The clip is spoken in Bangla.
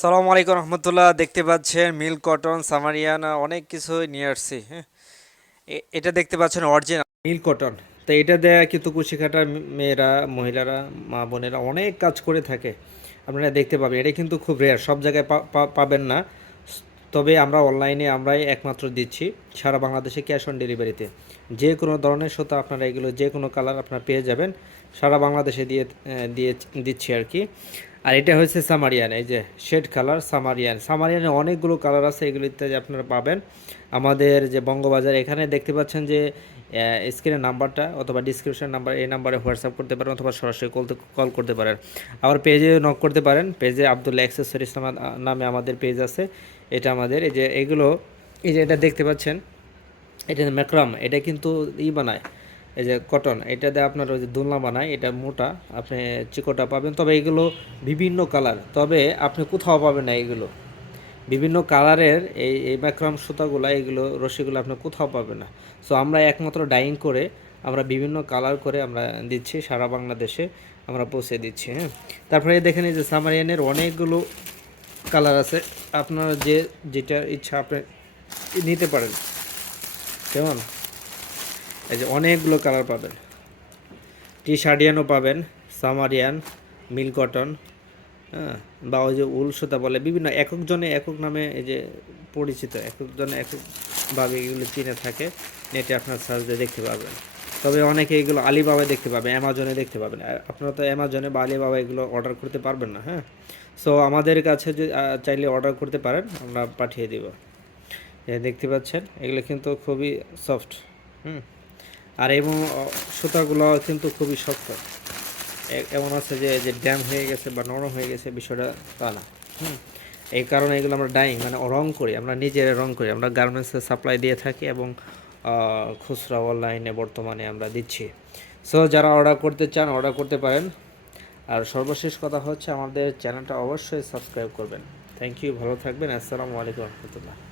সালামু আলাইকুম রহমতুল্লাহ, দেখতে পাচ্ছেন মিল কটন, সামারিয়ানা, অনেক কিছু নিয়ে আসছি হ্যাঁ। এটা দেখতে পাচ্ছেন অরিজিনাল মিল কটন। তো এটা দেয়া কিন্তু কুশিকাটার মেয়েরা, মহিলারা, মা বোনেরা অনেক কাজ করে থাকে। আপনারা দেখতে পাবেন, এটা কিন্তু খুব রেয়ার সব জায়গায় পাবেন না। তবে আমরা অনলাইনে আমরাই একমাত্র দিচ্ছি। সারা বাংলাদেশে ক্যাশ অন ডেলিভারিতে যে কোনো ধরনের সুতা আপনারা এগুলো যে কোনো কালার আপনারা পেয়ে যাবেন। সারা বাংলাদেশে দিয়ে দিয়ে দিচ্ছি আর কি। আর এটা হয়েছে সামারিয়ান এই যে শেড কালার সামারিয়ান সামারিয়ানে অনেকগুলো কালার আছে, এগুলিতে আপনারা পাবেন। আমাদের যে বঙ্গবাজার, এখানে দেখতে পাচ্ছেন যে স্ক্রিনের নাম্বারটা অথবা ডিসক্রিপশন নাম্বার এই নাম্বারে হোয়াটসঅ্যাপ করতে পারেন অথবা সরাসরি কল কল করতে পারেন। আবার পেজে নক করতে পারেন। পেজে আবদুল্লাহ অ্যাক্সেসরিজ নামে আমাদের পেজ আছে। এটা আমাদের। এই যে এগুলো, এই যে এটা দেখতে পাচ্ছেন, এটা ম্যাক্রাম এটা কিন্তু ই বানায়। এই যে কটন এটা দিয়ে আপনার ওই যে দোলনা বানায়। এটা মোটা, আপনি চিকোটা পাবেন। তবে এগুলো বিভিন্ন কালার তবে আপনি কোথাও পাবেন না এগুলো। বিভিন্ন কালারের এই এই ম্যাক্রাম সুতাগুলো, এগুলো, রশিগুলো আপনি কোথাও পাবে না। সো আমরা একমাত্র ডাইং করে আমরা বিভিন্ন কালার করে আমরা দিচ্ছি, সারা বাংলাদেশে আমরা পৌঁছে দিচ্ছি হ্যাঁ। তারপরে দেখেন এই যে সামারিয়ানের অনেকগুলো কালার আছে। আপনার যে, যেটা ইচ্ছা আপনি নিতে পারেন। কেমন? এই যে অনেকগুলো কালার পাবেন। টি শার্টিয়ানও পাবেন, সামারিয়ান মিল কটন। বা ওই যে উল সুতা বলে, বিভিন্ন একক জনে একক নামে এই যে পরিচিত, একক জনে এককভাবে এগুলো চিনে থাকে, নেটে আপনার সার্চ দিয়ে দেখতে পাবেন। তবে অনেকে এগুলো আলিবাবায় দেখতে পাবেন অ্যামাজনে দেখতে পাবেন। আপনারা তো অ্যামাজনে বা আলিবাবা এগুলো অর্ডার করতে পারবেন না হ্যাঁ? সো আমাদের কাছে যে চাইলে অর্ডার করতে পারেন, আমরা পাঠিয়ে দিব। দেখতে পাচ্ছেন, এগুলো কিন্তু খুবই সফট হুম? আর এবং সুতাগুলো কিন্তু খুবই শক্ত। এমন আছে যে যে ড্যাম হয়ে গেছে বা নরম হয়ে গেছে, বিষয়টা তা না। হুম? এই কারণে এগুলো আমরা ডাইং মানে রং করি, আমরা নিজেরা রং করি, আমরা গার্মেন্টসে সাপ্লাই দিয়ে থাকি এবং খুচরা অনলাইনে বর্তমানে আমরা দিচ্ছি। সো, যারা অর্ডার করতে চান, অর্ডার করতে পারেন। আর সর্বশেষ কথা হচ্ছে, আমাদের চ্যানেলটা অবশ্যই সাবস্ক্রাইব করবেন। থ্যাংক ইউ, ভালো থাকবেন। আসসালামু আলাইকুম রহমতুল্লাহ।